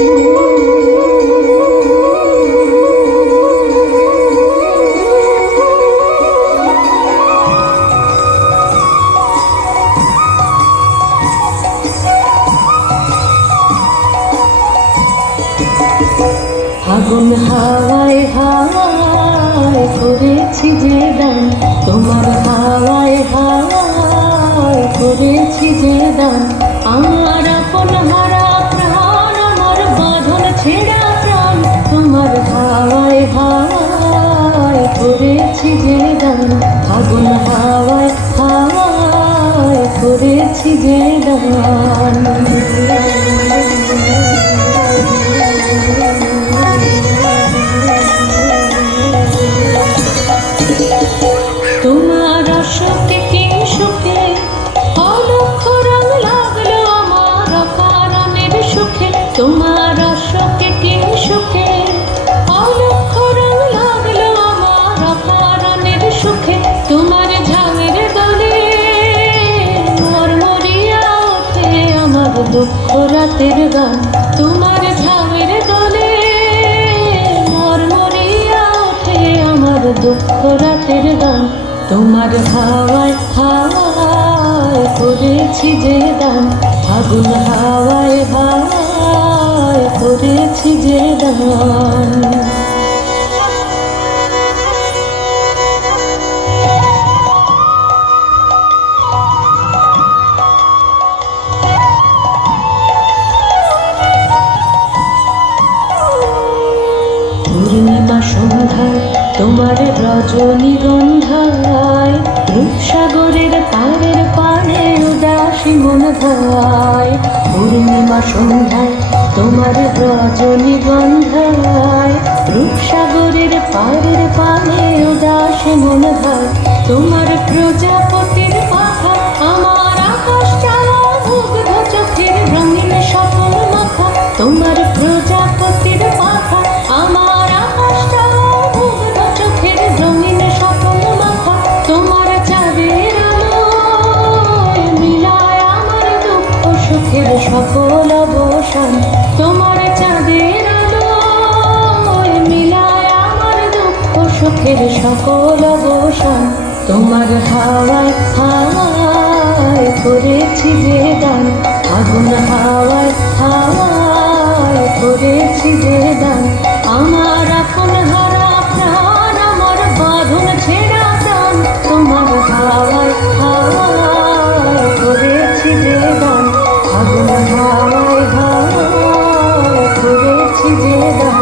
আগুন হাওয়ায় হাওয়ায় করেছি যে দান, তোমার হাওয়ায় হাওয়ায় করেছি যে দান। আমার আপন হারা প্রাণ, আমার বাঁধন ছেঁড়া প্রাণ, তোমার হাওয়ায় হাওয়ায় করেছি যে দান। আগুন হাওয়ায় হাওয়ায় করেছি যে দান। তোমার অশোকে কিংসুকে অলক্ষ রং লাগলো আমার অকারণের সুখে। তোমার অশোকে কিংসুকে অলক্ষ রং লাগলো আমার অকারণের সুখে। তোমার ঝামের দলে মরমরিয়া ওঠে আমার দুঃখ রাতের গান। তোমার ঝামের দলে মরমরিয়া ওঠে আমার দুঃখ রাতের গান। তোমার হাওয়ায় হাওয়ায় করেছি যে দান, আগুন হাওয়ায় হাওয়ায় করেছি যে দান। পূর্ণিমা সন্ধ্যায় তোমার রজনীগন্ধায়, রূপসাগরের পাড়ের পাড়ে উদাসী মন ধায়। পূর্ণিমা সন্ধ্যায় তোমার রজনীগন্ধায়, রূপসাগরের পাড়ের পাড়ে উদাসী মন ধায়। তোমার প্রজাপতির পাখা আমার আকাশ চাওয়া মুগ্ধ চোখের রঙিন সকল মাথা। তোমার প্রজাপতির পাখা আমার আকাশ চাওয়া মুগ্ধ চোখের রঙিন সকল মাথা। তোমার চাঁদের আলোয় মিলায় আমার দুঃখ সুখের সকল অবসান। তোমার চাঁদের আলোয় মিলায় আমার দুঃখ সুখের সকল অবসান। তোমার হাওয়ায় হাওয়ায় করেছি যে দান, আগুন হাওয়ায় হাওয়ায় করেছি যে দান। আমার আপন হারা প্রাণ, আমার বাঁধন ছেঁড়া প্রাণ, তোমার হাওয়ায় হাওয়ায় করেছি যে দান, আগুন হাওয়ায় হাওয়ায় করেছি যে দান।